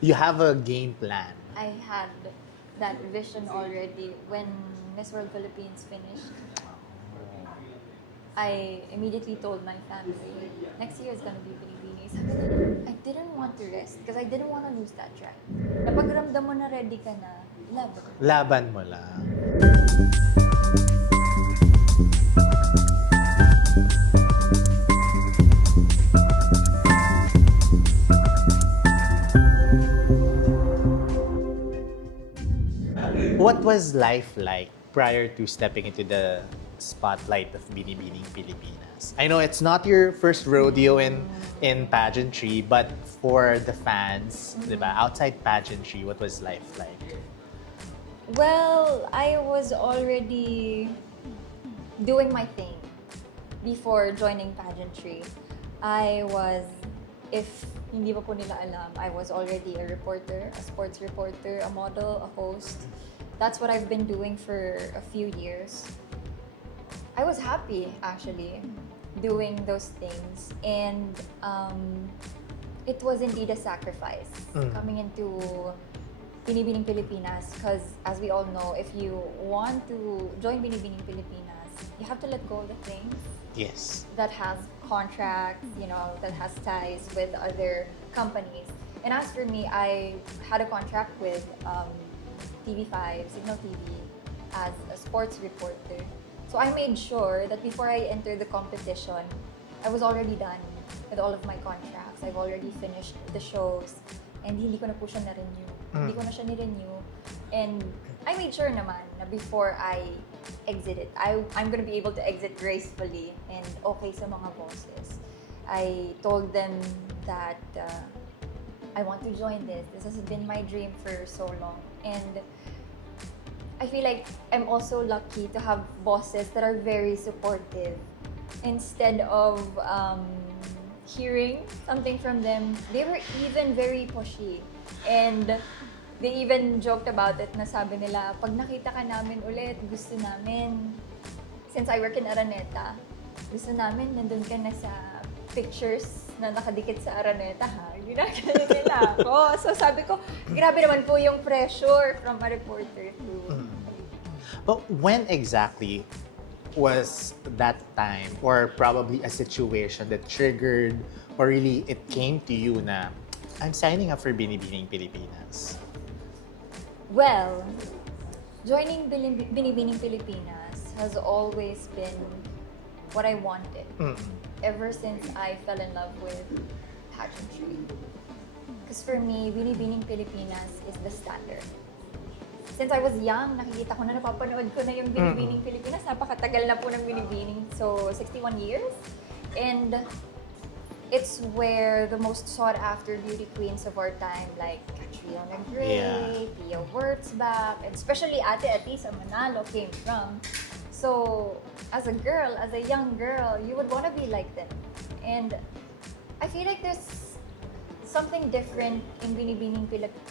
You have a game plan. I had that vision already when Miss World Philippines finished. I immediately told my family, next year is gonna be Binibining. Sabi nila, I didn't want to rest because I didn't want to lose that track. Kapag ramdam mo na ready ka na, laban. Laban mo lang. What was life like prior to stepping into the spotlight of Binibining Pilipinas? I know it's not your first rodeo in pageantry, but for the fans, diba, outside pageantry, what was life like? Well, I was already doing my thing before joining pageantry. I was, if hindi pa po nila alam, I was already a reporter, a sports reporter, a model, a host. That's what I've been doing for a few years. I was happy, actually, doing those things. And it was indeed a sacrifice coming into Binibining Pilipinas, because as we all know, if you want to join Binibining Pilipinas, you have to let go of the things Yes. that has contracts, that has ties with other companies. And as for me, I had a contract with TV5, Signal TV, as a sports reporter. So I made sure that before I entered the competition, I was already done with all of my contracts. I've already finished the shows, and hindi ko na po siya na-renew. Hindi ko na siya ni-renew. And I made sure naman na before I exited, I'm gonna be able to exit gracefully and okay sa mga bosses. I told them that I want to join this. This has been my dream for so long. And I feel like I'm also lucky to have bosses that are very supportive. Instead of hearing something from them, they were even very pushy. And they even joked about it na sabi nila, pag nakita ka namin ulit, gusto namin, since I work in Araneta, gusto namin nandun ka na sa pictures na nakadikit sa Araneta, ha? Ginagano nila ako. So sabi ko, grabe naman po yung pressure from a reporter to... But when exactly was that time, or probably a situation that triggered, or really it came to you na, I'm signing up for Binibining Pilipinas? Well, joining Binibining Pilipinas has always been what I wanted. Ever since I fell in love with pageantry. Because for me, Binibining Pilipinas is the standard. Since I was young, nakikita ko na, napapanood ko na yung Binibining Pilipinas. Napakatagal na po ng Binibining. So, 61 years. And it's where the most sought-after beauty queens of our time, like Catriona Gray, Pia Wurtzbach, and especially Ate Atisa Manalo came from. So, as a girl, as a young girl, you would want to be like them. And I feel like there's something different in Binibining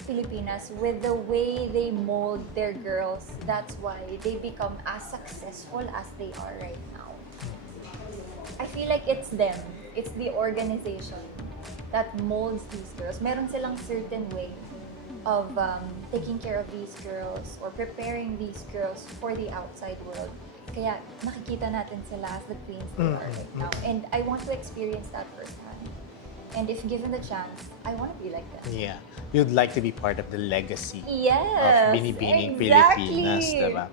Pilipinas with the way they mold their girls. That's why they become as successful as they are right now. I feel like it's them. It's the organization that molds these girls. Meron silang certain way of taking care of these girls or preparing these girls for the outside world. Kaya nakikita natin sila as the queens they are right now. And I want to experience that firsthand. And if given the chance, I want to be like them. Yeah. You'd like to be part of the legacy Yes, of Binibining exactly. Pilipinas, diba?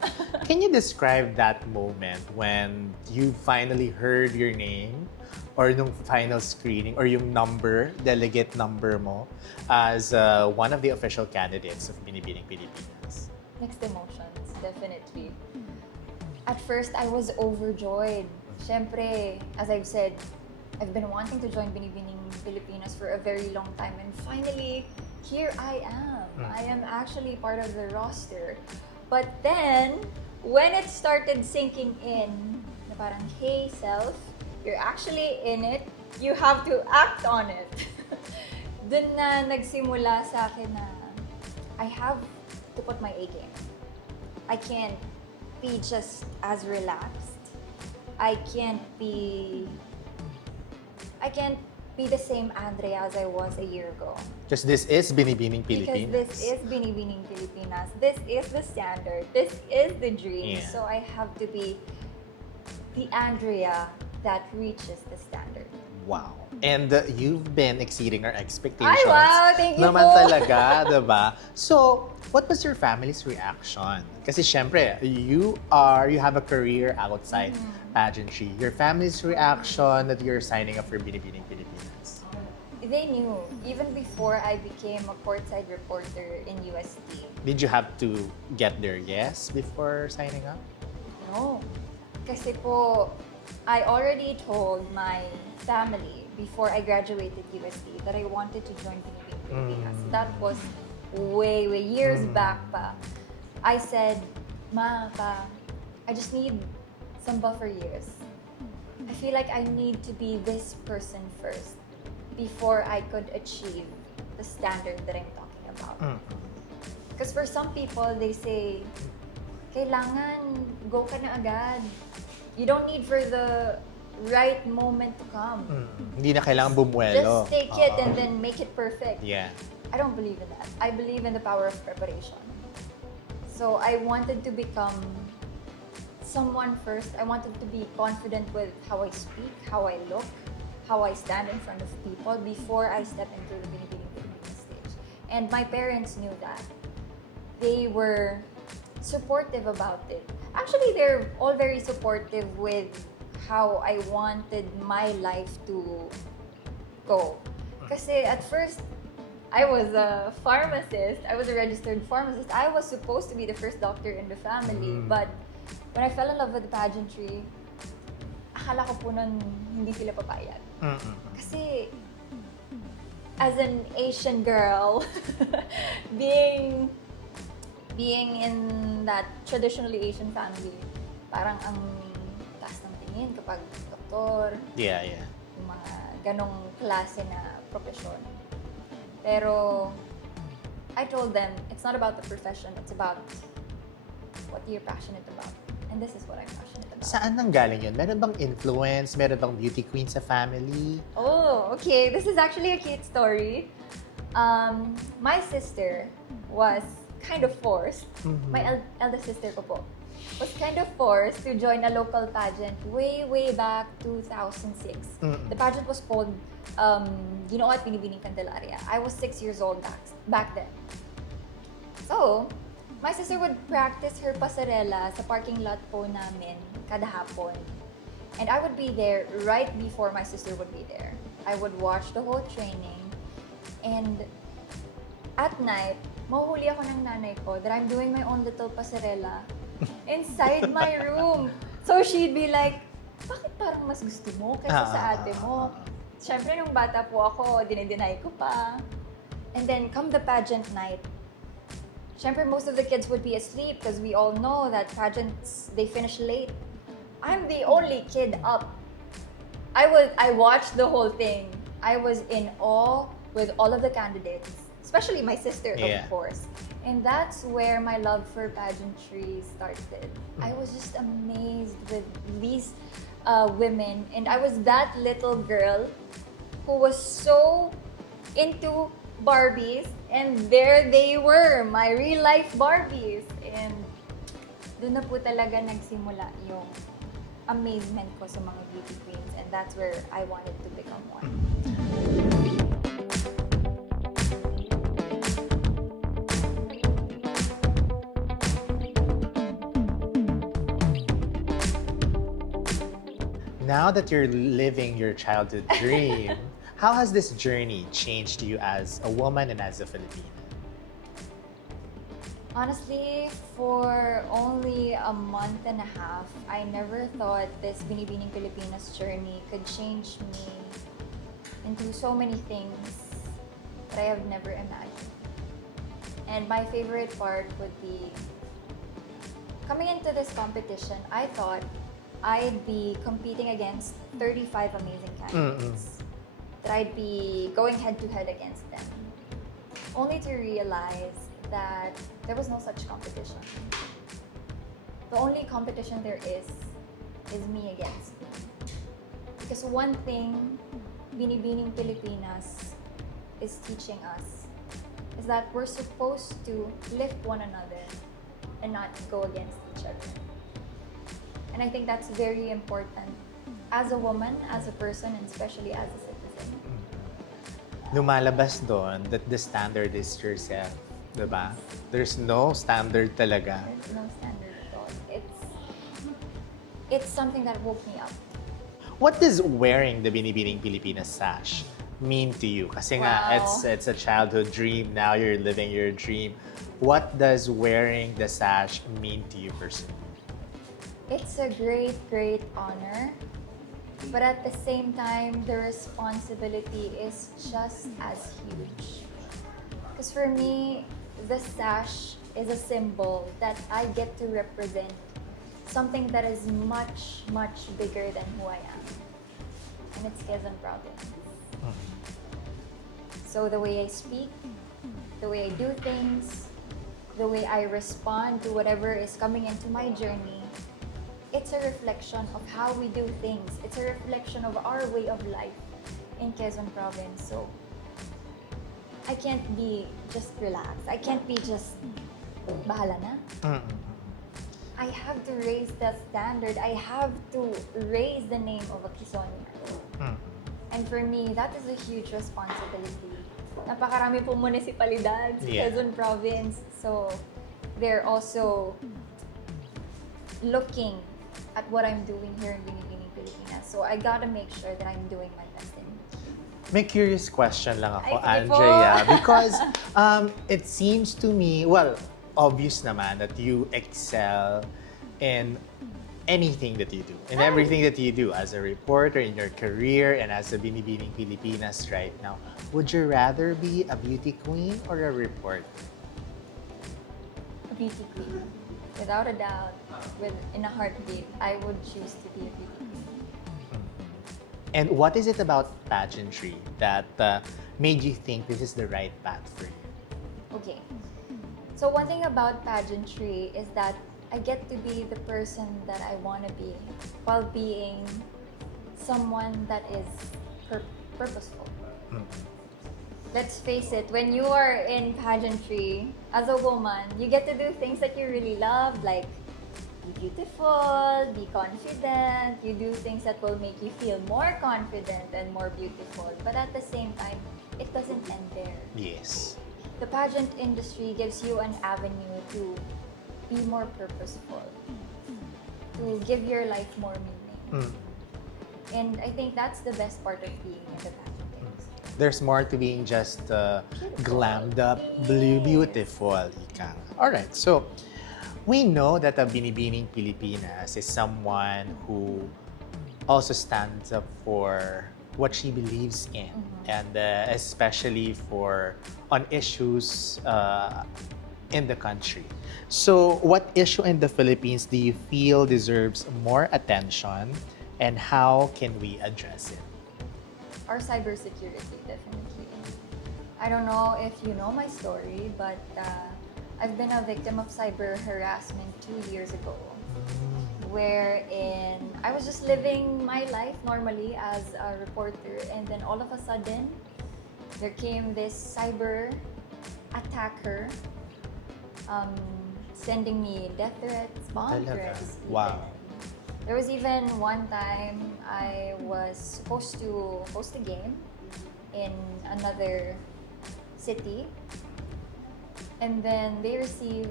Can you describe that moment when you finally heard your name or yung final screening or yung number, delegate number mo as one of the official candidates of Binibining Pilipinas? Mixed emotions, definitely. At first, I was overjoyed. Siyempre, as I've said, I've been wanting to join Binibining Pilipinas for a very long time, and finally, here I am. I am actually part of the roster. But then, when it started sinking in, na parang, hey self, you're actually in it, you have to act on it. Dun na nagsimula sa akin na I have to put my A game. I can't be just as relaxed. I can't be the same Andrea as I was a year ago. Because this is Binibining Pilipinas. Because this is Binibining Filipinas. This is the standard. This is the dream. Yeah. So I have to be the Andrea that reaches the standard. Wow. And you've been exceeding our expectations. Ay, wow! Thank you Naman po. talaga, diba? So, what was your family's reaction? Kasi syempre, you have a career outside pageantry. Your family's reaction that you're signing up for Binibining Pilipinas. They knew, even before I became a courtside reporter in UST. Did you have to get their yes before signing up? No. Kasi po, I already told my family before I graduated UST that I wanted to join Binibining Pilipinas. That was way years back pa. I said, Ma, Pa, I just need some buffer years. I feel like I need to be this person first before I could achieve the standard that I'm talking about. Because for some people, they say, kailangan go ka na agad. You don't need for the right moment to come. Hindi na kailangan bumuelo. Just take it and then make it perfect. Yeah. I don't believe in that. I believe in the power of preparation. So I wanted to become someone first. I wanted to be confident with how I speak, how I look, how I stand in front of people before I step into the Binibining Filipinas stage. And my parents knew that. They were supportive about it. Actually, they're all very supportive with how I wanted my life to go. Kasi at first, I was a pharmacist. I was a registered pharmacist. I was supposed to be the first doctor in the family. But when I fell in love with pageantry, akala ko po nun hindi sila papayag. Kasi as an Asian girl, being in that traditionally Asian family, parang ang taas ng tingin kapag doktor, Yeah. yung mga ganong klase na profesyon. Pero I told them, it's not about the profession, it's about what you're passionate about. And this is what I'm passionate about. Saan nanggaling yun? Meron bang influence? Meron bang beauty queen sa family? Oh, okay. This is actually a cute story. My sister was kind of forced. My eldest sister ko po was kind of forced to join a local pageant way back 2006. The pageant was called Ginoon at Binibining Candelaria. I was 6 years old back then. So, my sister would practice her pasarela sa parking lot po namin kada hapon. And I would be there right before my sister would be there. I would watch the whole training. And at night, mahuhuli ako ng nanay ko that I'm doing my own little pasarela inside my room. So she'd be like, bakit parang mas gusto mo kaysa sa ate mo? Siyempre, nung bata po ako, dinideny ko pa. And then, come the pageant night, siyempre, most of the kids would be asleep because we all know that pageants, they finish late. I'm the only kid up. I watched the whole thing. I was in awe with all of the candidates, especially my sister, of course. And that's where my love for pageantry started. I was just amazed with these women, and I was that little girl who was so into Barbies, and there they were, my real life Barbies. And doon na po talaga nagsimula yung amazement ko sa mga beauty queens, and that's where I wanted to become one. Now that you're living your childhood dream, how has this journey changed you as a woman and as a Filipina? Honestly, for only a month and a half, I never thought this Binibining Pilipinas journey could change me into so many things that I have never imagined. And my favorite part would be coming into this competition, I thought I'd be competing against 35 amazing candidates. That I'd be going head to head against them. Only to realize that there was no such competition. The only competition there is me against me. Because one thing Binibining Pilipinas is teaching us is that we're supposed to lift one another and not go against each other. And I think that's very important as a woman, as a person, and especially as a citizen. Lumalabas doon that the standard is yourself, diba? There's no standard talaga. There's no standard at all. It's something that woke me up. What does wearing the Binibining Pilipinas sash mean to you? Kasi nga, Wow. it's a childhood dream. Now you're living your dream. What does wearing the sash mean to you personally? It's a great, great honor. But at the same time, the responsibility is just as huge. Because for me, the sash is a symbol that I get to represent something that is much, much bigger than who I am. And it's Quezon province. So the way I speak, the way I do things, the way I respond to whatever is coming into my journey, it's a reflection of how we do things. It's a reflection of our way of life in Quezon province. So I can't be just relaxed. I can't be just bahala na. I have to raise the standard. I have to raise the name of a Quezonian. And for me, that is a huge responsibility. Napakarami po munisipalidad sa Quezon province. So they're also looking at what I'm doing here in Binibining Pilipinas. So I gotta make sure that I'm doing my best in it. May curious question lang ako, Ay, sige po. Andrea. Because it seems to me, well, obvious naman that you excel in anything that you do, in everything that you do as a reporter, in your career, and as a Binibining Pilipinas right now. Would you rather be a beauty queen or a reporter? A beauty queen. Without a doubt, in a heartbeat, I would choose to be a beauty queen. And what is it about pageantry that made you think this is the right path for you? Okay. So one thing about pageantry is that I get to be the person that I want to be while being someone that is purposeful. Let's face it, when you are in pageantry, as a woman, you get to do things that you really love, like be beautiful, be confident. You do things that will make you feel more confident and more beautiful. But at the same time, it doesn't end there. Yes. The pageant industry gives you an avenue to be more purposeful, to give your life more meaning. And I think that's the best part of being in the pageant industry. There's more to being just glammed up, beautiful. Ika. All right, so we know that a Binibining Pilipinas is someone who also stands up for what she believes in, and especially on issues in the country. So, what issue in the Philippines do you feel deserves more attention, and how can we address it? Our cybersecurity, definitely. I don't know if you know my story, but I've been a victim of cyber harassment 2 years ago, wherein I was just living my life normally as a reporter, and then all of a sudden, there came this cyber attacker sending me death threats, bomb threats. Wow. There was even one time I was supposed to host a game in another city, and then they received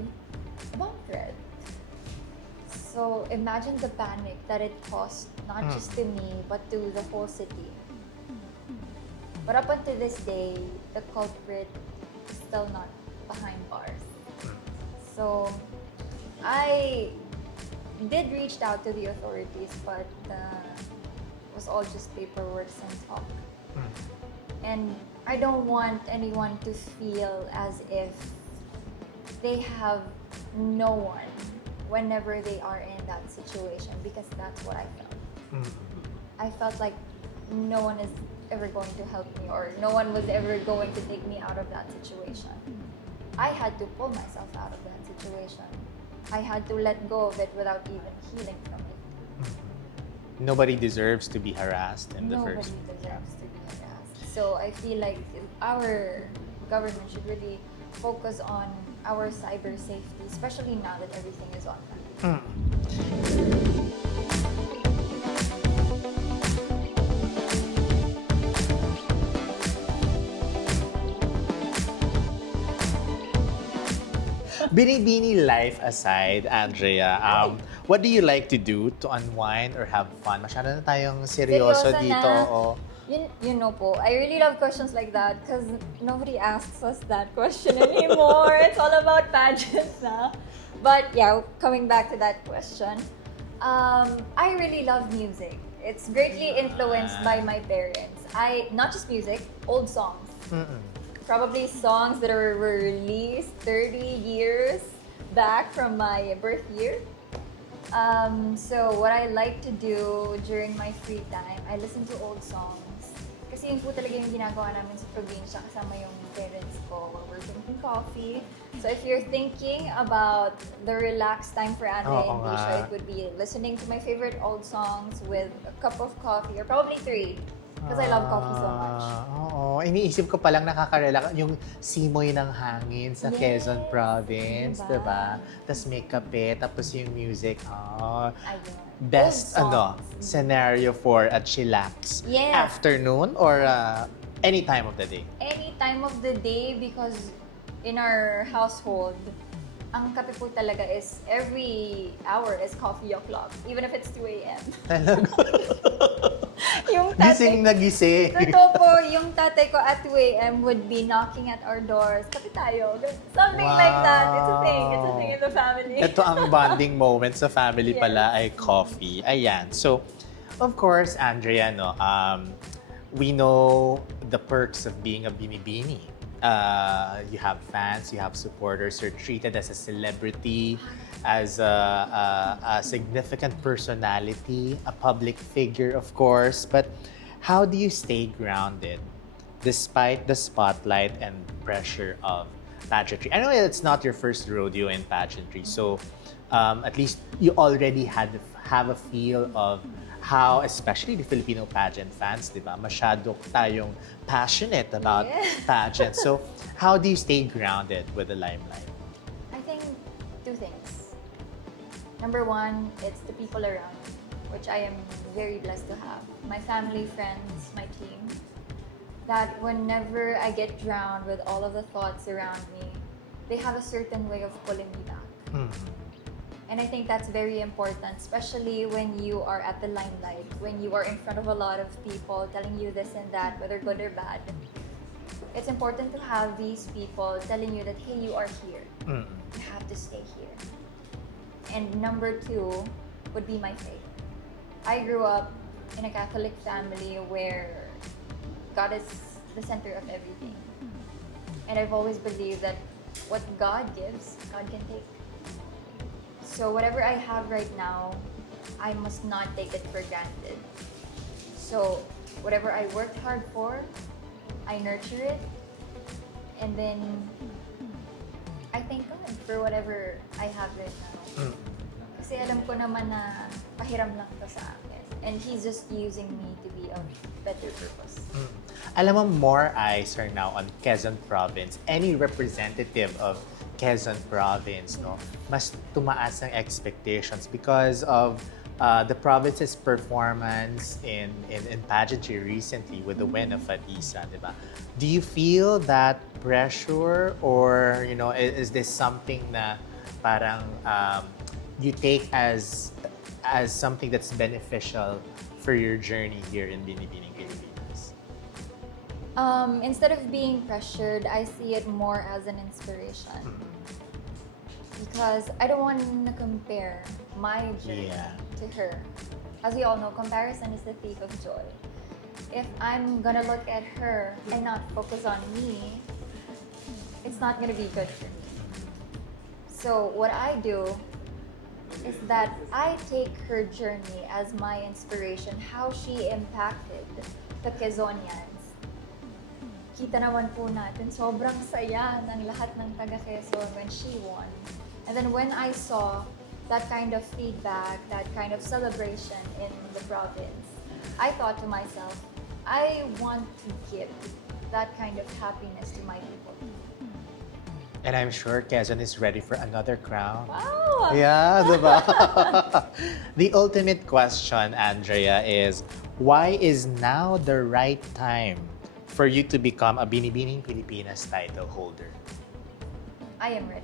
a bomb threat. So imagine the panic that it caused, not just to me, but to the whole city. But up until this day, the culprit is still not behind bars. So I did reach out to the authorities, but it was all just paperwork and talk. And I don't want anyone to feel as if they have no one whenever they are in that situation, because that's what I felt. I felt like no one is ever going to help me, or no one was ever going to take me out of that situation. I had to pull myself out of that situation. I had to let go of it without even healing from it. Nobody deserves to be harassed in the Nobody first place. deserves to be harassed. So I feel like our government should really focus on our cyber safety, especially now that everything is online. Binibini life aside, Andrea, what do you like to do to unwind or have fun? Masyado na tayong seryoso Seryoso dito. na. Oo. You know po, I really love questions like that because nobody asks us that question anymore. It's all about pageants now. But yeah, coming back to that question, I really love music. It's greatly influenced by my parents. Not just music, old songs. Probably songs that were released 30 years back from my birth year. So what I like to do during my free time, I listen to old songs. Kasi yun po talaga yung ginagawa namin sa probinsya kasama yung parents ko while we're drinking coffee. So if you're thinking about the relaxed time for Andrea Oo Endicio, nga. it would be listening to my favorite old songs with a cup of coffee, or probably three. Because I love coffee so much. Oo. Iniisip ko palang nakaka-relax yung simoy ng hangin sa Yes. Quezon Province, Diba? diba? Tapos may kape, tapos yung music. Ayun. Best Old songs. scenario for a chillax Yes. afternoon or any time of the day? Any time of the day, because in our household, ang kape po talaga is every hour is coffee o'clock, even if it's 2 a.m. Talaga? Yung Gising na gising. Totoo po, yung tatay ko at 2 a.m. would be knocking at our doors. Kape tayo. Something like that. It's a thing. It's a thing in the family. Ito ang bonding moment sa family Yes. pala ay coffee. Ayan. So, of course, Andrea, no, we know the perks of being a binibini. You have fans, you have supporters, you're treated as a celebrity, as a significant personality, a public figure, of course. But how do you stay grounded despite the spotlight and pressure of pageantry? I know it's not your first rodeo in pageantry, so at least you already have a feel of how, especially the Filipino pageant fans, di ba? Masyado tayong passionate about Yes. pageants. So, how do you stay grounded with the limelight? I think two things. Number one, it's the people around me, which I am very blessed to have. My family, friends, my team. That whenever I get drowned with all of the thoughts around me, they have a certain way of pulling me back. And I think that's very important, especially when you are at the limelight, when you are in front of a lot of people telling you this and that, whether good or bad. It's important to have these people telling you that, hey, you are here. You have to stay here. And number two would be my faith. I grew up in a Catholic family where God is the center of everything. And I've always believed that what God gives, God can take. So whatever I have right now, I must not take it for granted. So whatever I worked hard for, I nurture it. And then I thank God for whatever I have right now. Kasi alam ko naman na pahiram lang to sa akin. And He's just using me to be of better purpose. Alam mo, more eyes are now on Quezon Province. Any representative of Quezon Province, no, mas tumaas ang expectations because of the province's performance in pageantry recently with the win of Fadisa, di ba? Do you feel that pressure, or is this something na parang you take as something that's beneficial for your journey here in Binibining Pilipinas? Instead of being pressured, I see it more as an inspiration. Because I don't want to compare my journey to her. As we all know, comparison is the thief of joy. If I'm gonna look at her and not focus on me, it's not gonna be good for me. So what I do is that I take her journey as my inspiration, how she impacted the Quezonians. Kita naman po natin, sobrang saya ng lahat ng taga-Quezon when she won. And then when I saw that kind of feedback, that kind of celebration in the province, I thought to myself, I want to give that kind of happiness to my people. And I'm sure Quezon is ready for another crown. Wow! Yeah, diba? The ultimate question, Andrea, is why is now the right time for you to become a Binibining Pilipinas title holder? I am ready.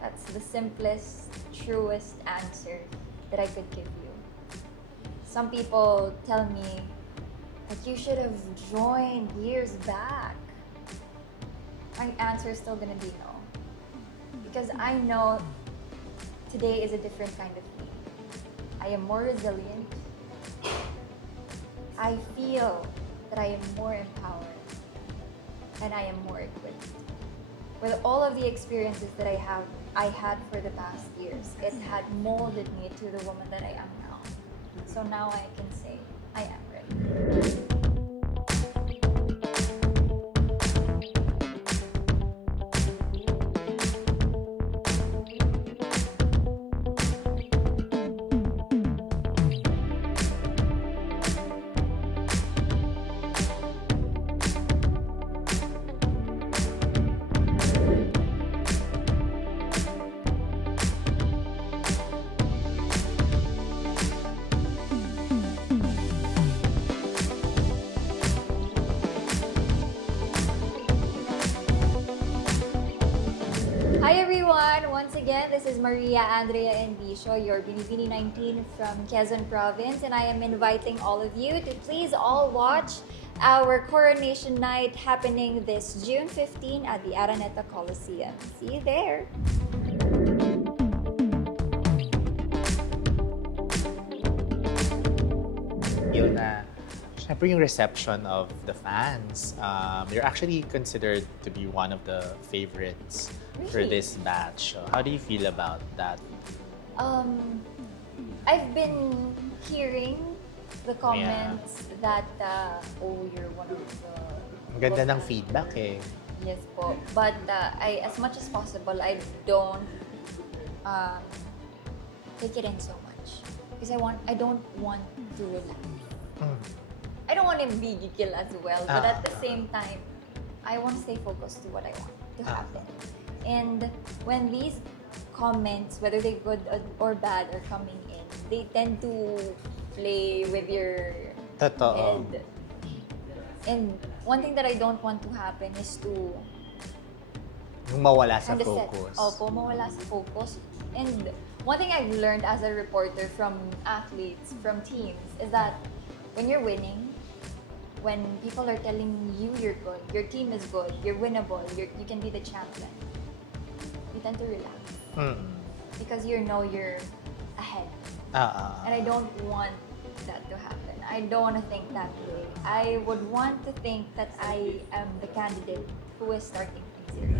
That's the simplest, truest answer that I could give you. Some people tell me that you should have joined years back. My answer is still gonna be no. Because I know today is a different kind of me. I am more resilient. I feel that I am more empowered. And I am more equipped. With all of the experiences that I had for the past years, it had molded me to the woman that I am now. So now I can say, I am ready. Hi everyone! Once again, this is Andrea Endicio, your Binibining 19 from Quezon Province, and I am inviting all of you to please all watch our coronation night happening this June 15 at the Araneta Coliseum. See you there! Yun na, syempre yung reception of the fans. You're actually considered to be one of the favorites for Really? this batch. So how do you feel about that? I've been hearing the comments that, oh, you're one of the... Ang ganda ng feedback eh. Yes po. But as much as possible, I don't take it in so much. Because I don't want to relax. I don't want to be kill as well, but at the same time, I want to stay focused to what I want to happen. And when these comments, whether they're good or bad, are coming in, they tend to play with your Totoo. head. And one thing that I don't want to happen is to Yung mawala sa kind of focus. Opo, mawala sa focus. And one thing I've learned as a reporter from athletes, from teams, is that when you're winning, when people are telling you you're good, your team is good, you're winnable, you can be the champion, you tend to relax. Because you know you're ahead. And I don't want that to happen. I don't want to think that way. I would want to think that I am the candidate who is starting things here.